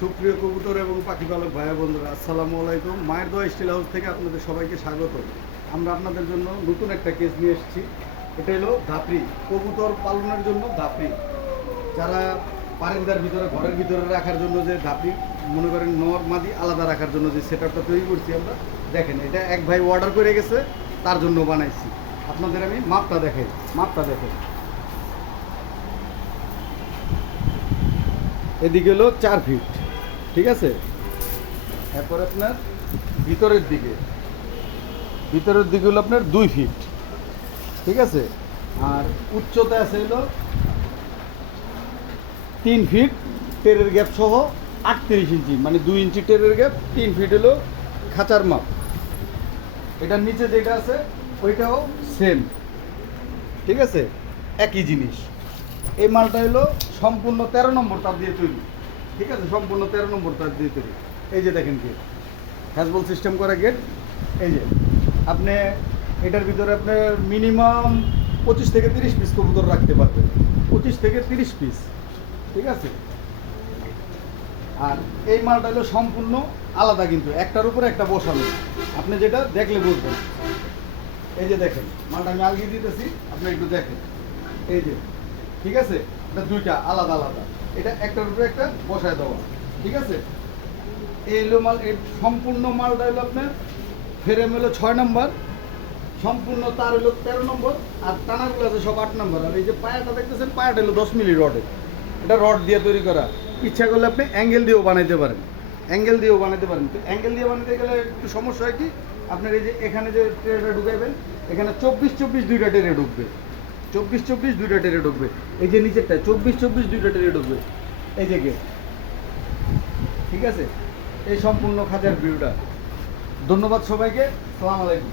সুপ্রিয় কবুতর এবং পাখি পালক ভাইয়া বন্ধুরা, আসসালামু আলাইকুম। মায়ের দোয়া স্টিল হাউস থেকে আপনাদের সবাইকে স্বাগত। আমরা আপনাদের জন্য নতুন একটা কেস নিয়ে এসেছি। এটা হলো ধাপড়ি, কবুতর পালনের জন্য ধাপড়ি। যারা পারেন্দার ভিতরে, ঘরের ভিতরে রাখার জন্য যে ধাপড়ি, মনে করেন নর মাদি আলাদা রাখার জন্য যে সেটআপটা তৈরি করছি আমরা, দেখেন এটা এক ভাই অর্ডার করে গেছে, তার জন্য বানাইছি। আপনাদের আমি মাপটা দেখেন, দেখেন। এদিকে হলো 4 ফিট, ঠিক আছে। এরপর আপনার ভিতরের দিকে হলো আপনার 2 ফিট, ঠিক আছে। আর উচ্চতা আছে হলো 3 ফিট, টেরের গ্যাপ সহ 38 ইঞ্চি, মানে 2 ইঞ্চি টেরের গ্যাপ, 3 ফিট হলো খাঁচার মাপ। এটার নিচে যেটা আছে ওইটাও সেম, ঠিক আছে, একই জিনিস। এই মালটা হলো সম্পূর্ণ 13 নম্বর তার দিয়ে তৈরি, ঠিক আছে, সম্পূর্ণ 13 নম্বর তার দিয়ে তৈরি। এই যে দেখেন গেট, হ্যাজবল সিস্টেম করা গেট। এই যে আপনি এটার ভিতরে আপনার মিনিমাম 25 থেকে 30 পিস কবুতর রাখতে পারবেন, 25 থেকে 30 পিস, ঠিক আছে। আর এই মালটা হলো সম্পূর্ণ আলাদা, কিন্তু একটার উপরে একটা বসানো, আপনি যেটা দেখলে বুঝবেন। এই যে দেখেন মালটা আমি আলগিয়ে দিতেছি, আপনি একটু দেখেন। এই যে, ঠিক আছে, এটা দুইটা আলাদা আলাদা, এটা একটার উপরে একটা বসায় দেওয়া, ঠিক আছে। এই হলো মাল, এই সম্পূর্ণ মালটা হলো আপনার ফ্রেম হলো 6 নম্বর, সম্পূর্ণ তার হলো 13 নম্বর, আর টানাগুলো আছে সব 8 নম্বর। আর এই যে পায়াটা দেখতেছেন, পায়াটা হলো 10 মিলি রডের, এটা রড দিয়ে তৈরি করা। ইচ্ছা করলে আপনি অ্যাঙ্গেল দিয়েও বানাইতে পারেন, তো অ্যাঙ্গেল দিয়ে বানাতে গেলে একটু সমস্যা হয় কি, আপনার এই যে এখানে যে ট্রেটা ঢুকাইবেন, এখানে 24-24 দুইটা টেরে ঢুকবে, 24-24 দুইটা টেরে ঢুকবে। এই যে নিচেরটা 24-24 দুইটা টেরে ঢুকবে, এই যে গেট, ঠিক আছে। এই সম্পূর্ণ খাঁচার ভিউটা। ধন্যবাদ সবাইকে, সালাম আলাইকুম।